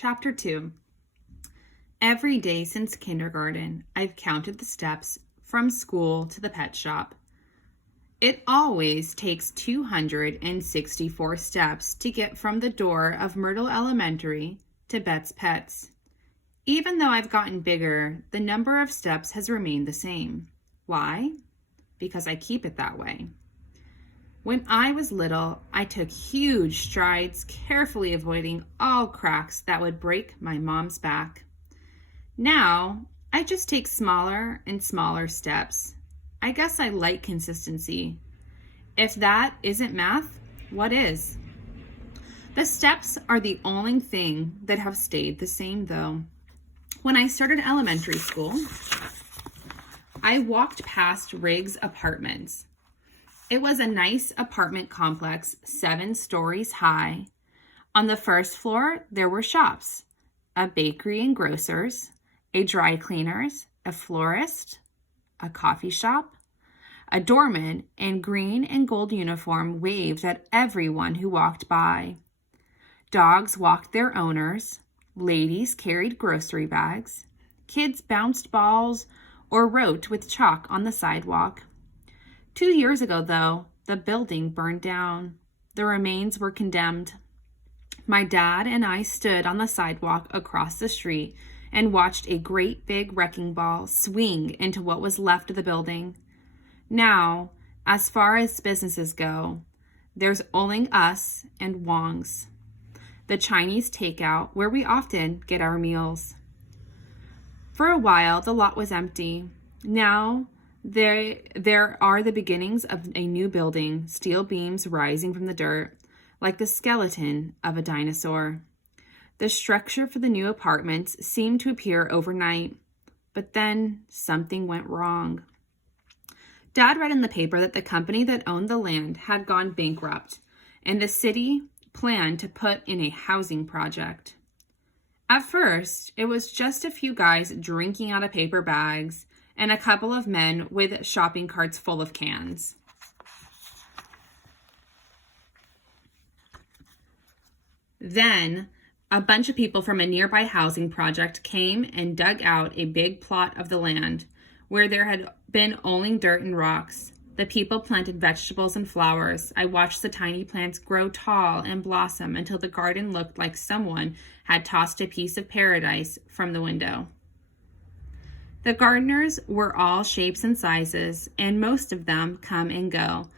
Chapter 2. Every day since kindergarten, I've counted the steps from school to the pet shop. It always takes 264 steps to get from the door of Myrtle Elementary to Bett's Pets. Even though I've gotten bigger, the number of steps has remained the same. Why? Because I keep it that way. When I was little, I took huge strides, carefully avoiding all cracks that would break my mom's back. Now, I just take smaller and smaller steps. I guess I like consistency. If that isn't math, what is? The steps are the only thing that have stayed the same, though. When I started elementary school, I walked past Riggs Apartments. It was a nice apartment complex, 7 stories high. On the first floor, there were shops, a bakery and grocers, a dry cleaners, a florist, a coffee shop. A doorman in green and gold uniform waved at everyone who walked by. Dogs walked their owners, ladies carried grocery bags, kids bounced balls or wrote with chalk on the sidewalk. 2 years ago, though, the building burned down. The remains were condemned. My dad and I stood on the sidewalk across the street and watched a great big wrecking ball swing into what was left of the building. Now, as far as businesses go, there's only us and Wong's, the Chinese takeout where we often get our meals. For a while, the lot was empty. Now, there are the beginnings of a new building, steel beams rising from the dirt, like the skeleton of a dinosaur. The structure for the new apartments seemed to appear overnight, but then something went wrong. Dad read in the paper that the company that owned the land had gone bankrupt, and the city planned to put in a housing project. At first, it was just a few guys drinking out of paper bags and a couple of men with shopping carts full of cans. Then, a bunch of people from a nearby housing project came and dug out a big plot of the land where there had been only dirt and rocks. The people planted vegetables and flowers. I watched the tiny plants grow tall and blossom until the garden looked like someone had tossed a piece of paradise from the window. The gardeners were all shapes and sizes, and most of them come and go.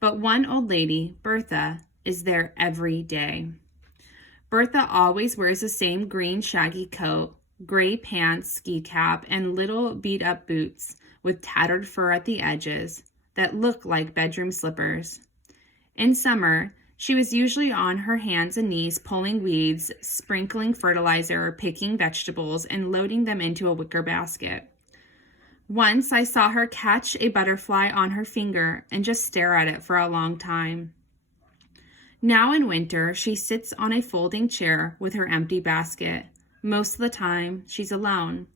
But one old lady, Bertha, is there every day. Bertha always wears the same green shaggy coat, gray pants, ski cap, and little beat-up boots with tattered fur at the edges that look like bedroom slippers. In summer, she was usually on her hands and knees pulling weeds, sprinkling fertilizer, picking vegetables, and loading them into a wicker basket. Once I saw her catch a butterfly on her finger and just stare at it for a long time. Now in winter, she sits on a folding chair with her empty basket. Most of the time, she's alone.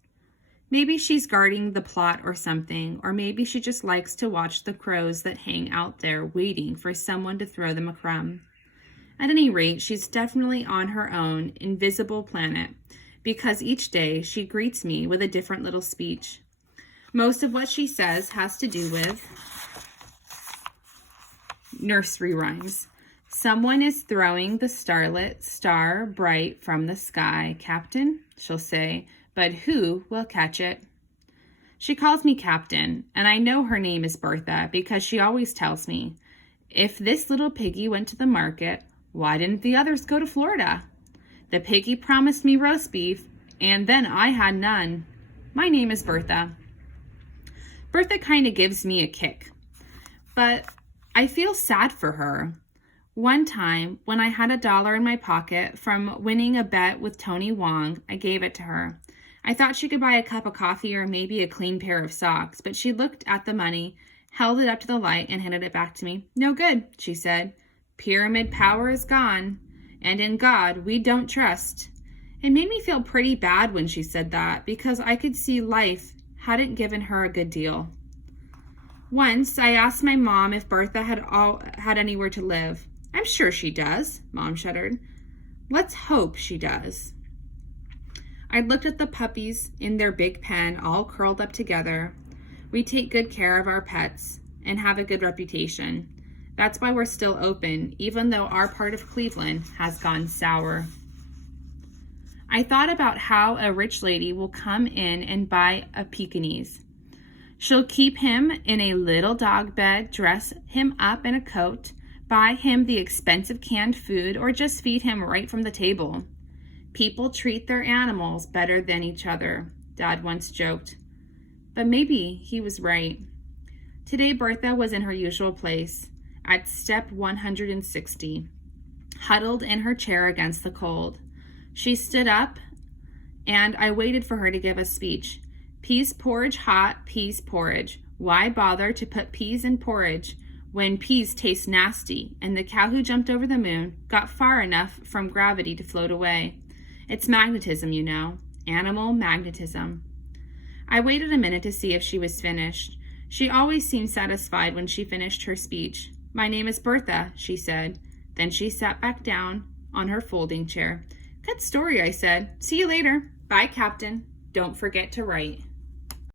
Maybe she's guarding the plot or something, or maybe she just likes to watch the crows that hang out there waiting for someone to throw them a crumb. At any rate, she's definitely on her own invisible planet, because each day she greets me with a different little speech. Most of what she says has to do with nursery rhymes. Someone is throwing the starlit star bright from the sky, Captain, she'll say, but who will catch it? She calls me Captain, and I know her name is Bertha because she always tells me, if this little piggy went to the market, why didn't the others go to Florida? The piggy promised me roast beef, and then I had none. My name is Bertha. Bertha kind of gives me a kick, but I feel sad for her. One time, when I had $1 in my pocket from winning a bet with Tony Wong, I gave it to her. I thought she could buy a cup of coffee or maybe a clean pair of socks, but she looked at the money, held it up to the light, and handed it back to me. No good, she said. Pyramid power is gone, and in God we don't trust. It made me feel pretty bad when she said that, because I could see life hadn't given her a good deal. Once, I asked my mom if Bertha had anywhere to live. I'm sure she does, Mom shuddered. Let's hope she does. I looked at the puppies in their big pen, all curled up together. We take good care of our pets and have a good reputation. That's why we're still open, even though our part of Cleveland has gone sour. I thought about how a rich lady will come in and buy a Pekingese. She'll keep him in a little dog bed, dress him up in a coat, buy him the expensive canned food, or just feed him right from the table. People treat their animals better than each other, Dad once joked. But maybe he was right. Today, Bertha was in her usual place, at step 160, huddled in her chair against the cold. She stood up, and I waited for her to give a speech. Peas porridge hot, peas porridge. Why bother to put peas in porridge when peas taste nasty? And the cow who jumped over the moon got far enough from gravity to float away. It's magnetism, you know. Animal magnetism. I waited a minute to see if she was finished. She always seemed satisfied when she finished her speech. My name is Bertha, she said. Then she sat back down on her folding chair. Good story, I said. See you later. Bye, Captain. Don't forget to write.